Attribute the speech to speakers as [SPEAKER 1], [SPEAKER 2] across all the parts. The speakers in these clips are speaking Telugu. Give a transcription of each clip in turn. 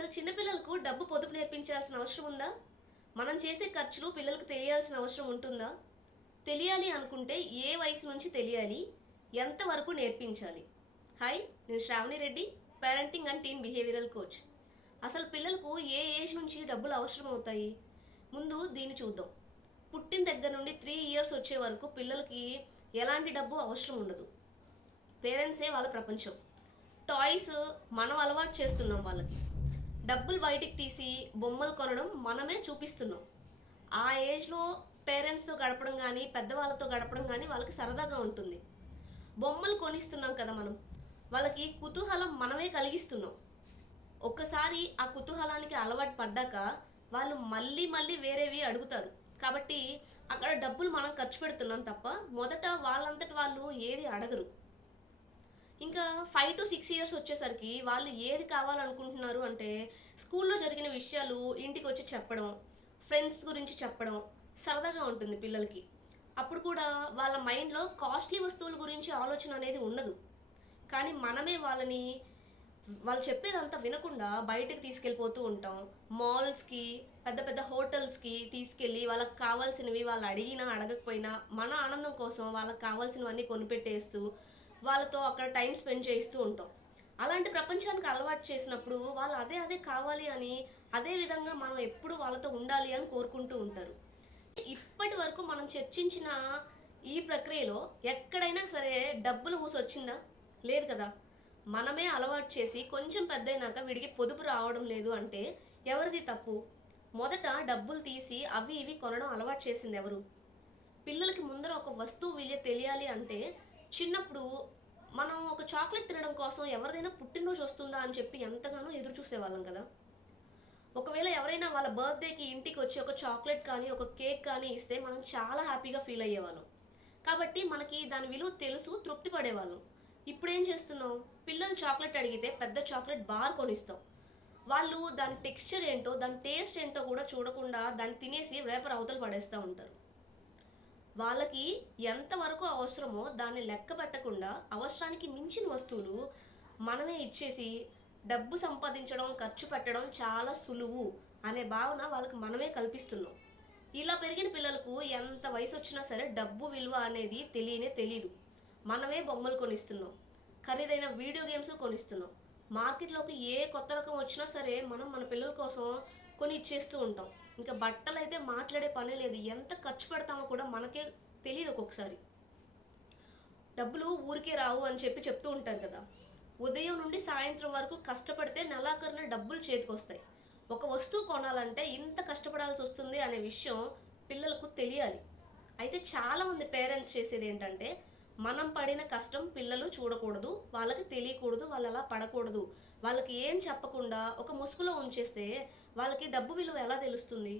[SPEAKER 1] అసలు చిన్నపిల్లలకు డబ్బు పొదుపు నేర్పించాల్సిన అవసరం ఉందా? మనం చేసే ఖర్చులు పిల్లలకు తెలియాల్సిన అవసరం ఉంటుందా? తెలియాలి అనుకుంటే ఏ వయసు నుంచి తెలియాలి? ఎంతవరకు నేర్పించాలి? హాయ్ నేను Shravani Reddy parenting and teen behavioural coach అసలు పిల్లలకు ఏ ఏజ్ నుంచి డబ్బులు అవసరం అవుతాయి? ముందు దీన్ని చూద్దాం. పుట్టిన దగ్గర నుండి త్రీ ఇయర్స్ వచ్చే వరకు పిల్లలకి ఎలాంటి డబ్బు అవసరం ఉండదు? పేరెంట్సే వాళ్ళ ప్రపంచం. టాయ్స్ మనం అలవాటు చేస్తున్నాం వాళ్ళకి. డబ్బులు బయటికి తీసి బొమ్మలు కొనడం మనమే చూపిస్తున్నాం. ఆ ఏజ్లో పేరెంట్స్తో గడపడం కానీ పెద్దవాళ్ళతో గడపడం కానీ వాళ్ళకి సరదాగా ఉంటుంది. బొమ్మలు కొనిస్తున్నాం కదా మనం. వాళ్ళకి కుతూహలం మనమే కలిగిస్తున్నాం. ఒక్కసారి ఆ కుతూహలానికి అలవాటు పడ్డాక వాళ్ళు మళ్ళీ మళ్ళీ వేరేవి అడుగుతారు. కాబట్టి అక్కడ డబ్బులు మనం ఖర్చు పెడుతున్నాం తప్ప మొదట వాళ్ళంతటి వాళ్ళు ఏది అడగరు. ఇంకా ఫైవ్ టు సిక్స్ ఇయర్స్ వచ్చేసరికి వాళ్ళు ఏది కావాలనుకుంటున్నారు అంటే స్కూల్లో జరిగిన విషయాలు ఇంటికి వచ్చి చెప్పడం ఫ్రెండ్స్ గురించి చెప్పడం సరదాగా ఉంటుంది పిల్లలకి. అప్పుడు కూడా వాళ్ళ మైండ్లో కాస్ట్లీ వస్తువుల గురించి ఆలోచన అనేది ఉండదు. కానీ మనమే వాళ్ళని వాళ్ళు చెప్పేదంతా వినకుండా బయటకు తీసుకెళ్ళిపోతూ ఉంటాం. మాల్స్కి పెద్ద పెద్ద హోటల్స్కి తీసుకెళ్ళి వాళ్ళకి కావాల్సినవి వాళ్ళు అడిగినా అడగకపోయినా మన ఆనందం కోసం వాళ్ళకి కావాల్సినవన్నీ కొనిపెట్టేస్తూ వాళ్ళతో అక్కడ టైం స్పెండ్ చేస్తూ ఉంటాం. అలాంటి ప్రపంచానికి అలవాటు చేసినప్పుడు వాళ్ళు అదే అదే కావాలి అని అదే విధంగా మనం ఎప్పుడు వాళ్ళతో ఉండాలి అని కోరుకుంటూ ఉంటారు. ఇప్పటి వరకు మనం చర్చించిన ఈ ప్రక్రియలో ఎక్కడైనా సరే డబ్బులు మూసి వచ్చిందా లేదు కదా. మనమే అలవాటు చేసి కొంచెం పెద్దయినాక వీడికి పొదుపు రావడం లేదు అంటే ఎవరిది తప్పు? మొదట డబ్బులు తీసి అవి ఇవి కొనడం అలవాటు చేసింది ఎవరు? పిల్లలకి ముందర ఒక వస్తువు విలువ తెలియాలి అంటే చిన్నప్పుడు మనం ఒక చాక్లెట్ తినడం కోసం ఎవరిదైనా పుట్టినరోజు వస్తుందా అని చెప్పి ఎంతగానో ఎదురు చూసేవాళ్ళం కదా. ఒకవేళ ఎవరైనా వాళ్ళ బర్త్డేకి ఇంటికి వచ్చి ఒక చాక్లెట్ కానీ ఒక కేక్ కానీ ఇస్తే మనం చాలా హ్యాపీగా ఫీల్ అయ్యేవాళ్ళం. కాబట్టి మనకి దాని విలువ తెలుసు తృప్తి పడేవాళ్ళం. ఇప్పుడు ఏం చేస్తున్నాం? పిల్లలు చాక్లెట్ అడిగితే పెద్ద చాక్లెట్ బార్ కొనిస్తాం. వాళ్ళు దాని టెక్స్చర్ ఏంటో దాని టేస్ట్ ఏంటో కూడా చూడకుండా దాన్ని తినేసి రేపర్ అవతలు పడేస్తూ ఉంటారు. వాళ్ళకి ఎంతవరకు అవసరమో దాన్ని లెక్క పెట్టకుండా అవసరానికి మించిన వస్తువులు మనమే ఇచ్చేసి డబ్బు సంపాదించడం ఖర్చు పెట్టడం చాలా సులువు అనే భావన వాళ్ళకి మనమే కల్పిస్తున్నాం. ఇలా పెరిగిన పిల్లలకు ఎంత వయసు వచ్చినా సరే డబ్బు విలువ అనేది తెలియనే తెలియదు మనమే బొమ్మలు కొనిస్తున్నాం. ఖరీదైన వీడియో గేమ్స్ కొనిస్తున్నాం. మార్కెట్లోకి ఏ కొత్త రకం వచ్చినా సరే మనం మన పిల్లల కోసం కొని ఇచ్చేస్తూ ఉంటాం. ఇంకా బట్టలు అయితే మాట్లాడే పనే లేదు. ఎంత ఖర్చు పెడతామో కూడా మనకే తెలియదు ఒక్కొక్కసారి. డబ్బులు ఊరికే రావు అని చెప్పి చెప్తూ ఉంటారు కదా. ఉదయం నుండి సాయంత్రం వరకు కష్టపడితే నెలాఖరున డబ్బులు చేతికి వస్తాయి. ఒక వస్తువు కొనాలంటే ఇంత కష్టపడాల్సి వస్తుంది అనే విషయం పిల్లలకు తెలియాలి. అయితే చాలామంది పేరెంట్స్ చేసేది ఏంటంటే మనం పడిన కష్టం పిల్లలు చూడకూడదు వాళ్ళకి తెలియకూడదు వాళ్ళు అలా పడకూడదు. వాళ్ళకి ఏం చెప్పకుండా ఒక ముసుగులో ఉంచేస్తే వాళ్ళకి డబ్బు విలువ ఎలా తెలుస్తుంది?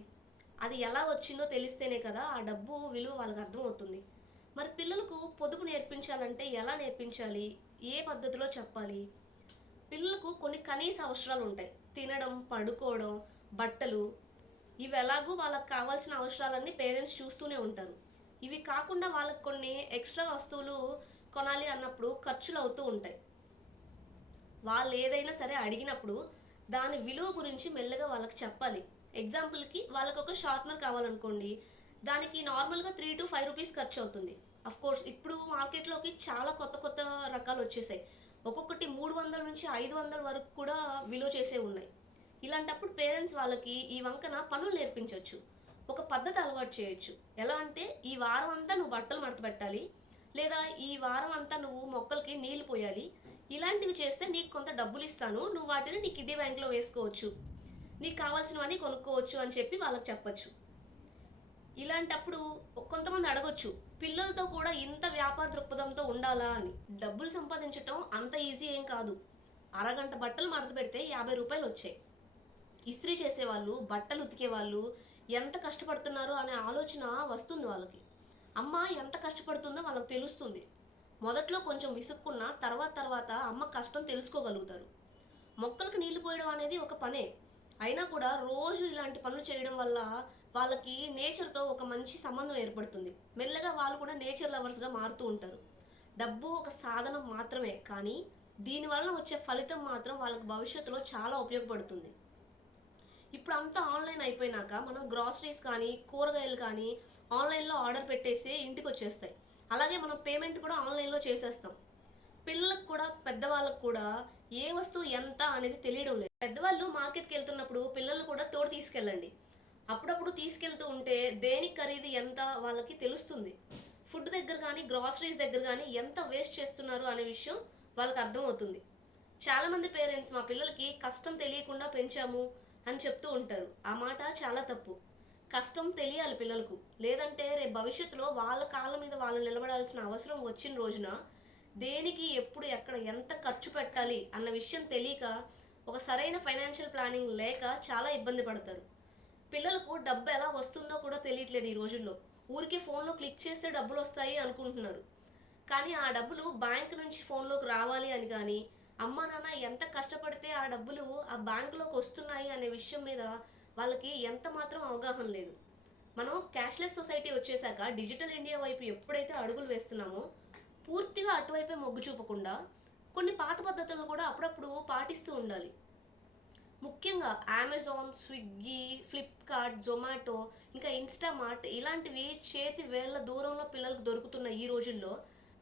[SPEAKER 1] అది ఎలా వచ్చిందో తెలిస్తేనే కదా ఆ డబ్బు విలువ వాళ్ళకి అర్థమవుతుంది. మరి పిల్లలకు పొదుపు నేర్పించాలంటే ఎలా నేర్పించాలి? ఏ పద్ధతిలో చెప్పాలి? పిల్లలకు కొన్ని కనీస అవసరాలు ఉంటాయి. తినడం పడుకోవడం బట్టలు. ఇవి ఎలాగూ వాళ్ళకి కావాల్సిన అవసరాలన్నీ పేరెంట్స్ చూస్తూనే ఉంటారు. ఇవి కాకుండా వాళ్ళకి కొన్ని ఎక్స్ట్రా వస్తువులు కొనాలి అన్నప్పుడు ఖర్చులు అవుతూ ఉంటాయి. వాళ్ళు ఏదైనా సరే అడిగినప్పుడు దాని విలువ గురించి మెల్లగా వాళ్ళకి చెప్పాలి. ఎగ్జాంపుల్కి వాళ్ళకి ఒక షార్ప్నర్ కావాలనుకోండి దానికి నార్మల్గా త్రీ టు ఫైవ్ రూపీస్ ఖర్చు అవుతుంది. అఫ్ కోర్స్ ఇప్పుడు మార్కెట్లోకి చాలా కొత్త కొత్త రకాలు వచ్చేసాయి. ఒక్కొక్కటి మూడు వందల నుంచి ఐదు వందల వరకు కూడా విలువ చేసే ఉన్నాయి. ఇలాంటప్పుడు పేరెంట్స్ వాళ్ళకి ఈ వంకన పనులు నేర్పించవచ్చు ఒక పద్ధతి అలవాటు చేయొచ్చు. ఎలా అంటే ఈ వారం అంతా నువ్వు బట్టలు మడత పెట్టాలి లేదా ఈ వారం అంతా నువ్వు మొక్కలకి నీళ్ళు పోయాలి ఇలాంటివి చేస్తే నీకు కొంత డబ్బులు ఇస్తాను నువ్వు వాటిని నీ కిడ్నీ బ్యాంక్లో వేసుకోవచ్చు. నీకు కావాల్సినవన్నీ కొనుక్కోవచ్చు అని చెప్పి వాళ్ళకి చెప్పచ్చు. ఇలాంటప్పుడు కొంతమంది అడగొచ్చు పిల్లలతో కూడా ఇంత వ్యాపార దృక్పథంతో ఉండాలా అని. డబ్బులు సంపాదించటం అంత ఈజీ ఏం కాదు. అరగంట బట్టలు మడత పెడితే యాభై రూపాయలు వచ్చాయి. ఇస్త్రీ చేసేవాళ్ళు బట్టలు ఉతికేవాళ్ళు ఎంత కష్టపడుతున్నారు అనే ఆలోచన వస్తుంది వాళ్ళకి. అమ్మ ఎంత కష్టపడుతుందో వాళ్ళకి తెలుస్తుంది. మొదట్లో కొంచెం విసుక్కున్న తర్వాత తర్వాత అమ్మ కష్టం తెలుసుకోగలుగుతారు. మొక్కలకు నీళ్ళు పోయడం అనేది ఒక పనే. అయినా కూడా రోజు ఇలాంటి పనులు చేయడం వల్ల వాళ్ళకి నేచర్తో ఒక మంచి సంబంధం ఏర్పడుతుంది. మెల్లగా వాళ్ళు కూడా నేచర్ లవర్స్గా మారుతూ ఉంటారు. డబ్బు ఒక సాధనం మాత్రమే కానీ దీని వలన వచ్చే ఫలితం మాత్రం వాళ్ళకి భవిష్యత్తులో చాలా ఉపయోగపడుతుంది. ఇప్పుడు అంతా ఆన్లైన్ అయిపోయినాక మనం గ్రాసరీస్ కానీ కూరగాయలు కానీ ఆన్లైన్లో ఆర్డర్ పెట్టేసే ఇంటికి వచ్చేస్తాయి. అలాగే మనం పేమెంట్ కూడా ఆన్లైన్లో చేసేస్తాం. పిల్లలకు కూడా పెద్దవాళ్ళకు కూడా ఏ వస్తువు ఎంత అనేది తెలియడం లేదు. పెద్దవాళ్ళు మార్కెట్కి వెళ్తున్నప్పుడు పిల్లలు కూడా తోడు తీసుకెళ్ళండి. అప్పుడప్పుడు తీసుకెళ్తూ ఉంటే దేనికి ఖరీదు ఎంత వాళ్ళకి తెలుస్తుంది. ఫుడ్ దగ్గర కానీ గ్రాసరీస్ దగ్గర కానీ ఎంత వేస్ట్ చేస్తున్నారు అనే విషయం వాళ్ళకి అర్థమవుతుంది. చాలామంది పేరెంట్స్ మా పిల్లలకి కష్టం తెలియకుండా పెంచాము అని చెప్తూ ఉంటారు. ఆ మాట చాలా తప్పు. కష్టం తెలియాలి పిల్లలకు. లేదంటే రేపు భవిష్యత్తులో వాళ్ళ కాళ్ళ మీద వాళ్ళు నిలబడాల్సిన అవసరం వచ్చిన రోజున దేనికి ఎప్పుడు ఎక్కడ ఎంత ఖర్చు పెట్టాలి అన్న విషయం తెలియక ఒక సరైన ఫైనాన్షియల్ ప్లానింగ్ లేక చాలా ఇబ్బంది పడతారు. పిల్లలకు డబ్బు ఎలా వస్తుందో కూడా తెలియట్లేదు ఈ రోజుల్లో. ఊరికే ఫోన్లో క్లిక్ చేస్తే డబ్బులు వస్తాయి అనుకుంటున్నారు. కానీ ఆ డబ్బులు బ్యాంక్ నుంచి ఫోన్లోకి రావాలి అని కానీ అమ్మా నాన్న ఎంత కష్టపడితే ఆ డబ్బులు ఆ బ్యాంకులోకి వస్తున్నాయి అనే విషయం మీద వాళ్ళకి ఎంత మాత్రం అవగాహన లేదు. మనం క్యాష్లెస్ సొసైటీ వచ్చేసాక డిజిటల్ ఇండియా వైపు ఎప్పుడైతే అడుగులు వేస్తున్నామో పూర్తిగా అటువైపే మొగ్గు చూపకుండా కొన్ని పాత పద్ధతులను కూడా అప్పుడప్పుడు పాటిస్తూ ఉండాలి. ముఖ్యంగా అమెజాన్ స్విగ్గీ ఫ్లిప్కార్ట్ జొమాటో ఇంకా ఇన్స్టామార్ట్ ఇలాంటివి చేతి వేళ్ళ దూరంలో పిల్లలకు దొరుకుతున్న ఈ రోజుల్లో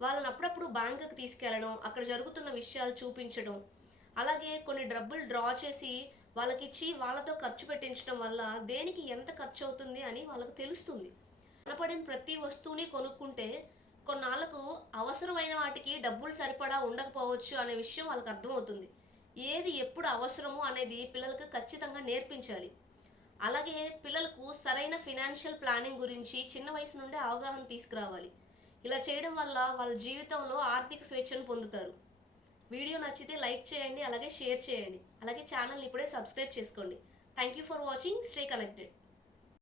[SPEAKER 1] వాళ్ళని అప్పుడప్పుడు బ్యాంకుకి తీసుకెళ్ళడం అక్కడ జరుగుతున్న విషయాలు చూపించడం అలాగే కొన్ని డబ్బులు డ్రా చేసి వాళ్ళకి ఇచ్చి వాళ్ళతో ఖర్చు పెట్టించడం వల్ల దేనికి ఎంత ఖర్చు అవుతుంది అని వాళ్ళకి తెలుస్తుంది. కనపడిన ప్రతి వస్తువుని కొనుక్కుంటే కొన్నాళ్ళకు అవసరమైన వాటికి డబ్బులు సరిపడా ఉండకపోవచ్చు అనే విషయం వాళ్ళకి అర్థమవుతుంది. ఏది ఎప్పుడు అవసరము అనేది పిల్లలకు ఖచ్చితంగా నేర్పించాలి. అలాగే పిల్లలకు సరైన ఫినాన్షియల్ ప్లానింగ్ గురించి చిన్న వయసు నుండే అవగాహన తీసుకురావాలి. ఇలా చేయడం వల్ల వాళ్ళ జీవితంలో ఆర్థిక స్వేచ్ఛను పొందుతారు. వీడియో నచ్చితే లైక్ చేయండి అలాగే షేర్ చేయండి. అలాగే ఛానల్ని ఇప్పుడే సబ్స్క్రైబ్ చేసుకోండి. Thank you for watching stay connected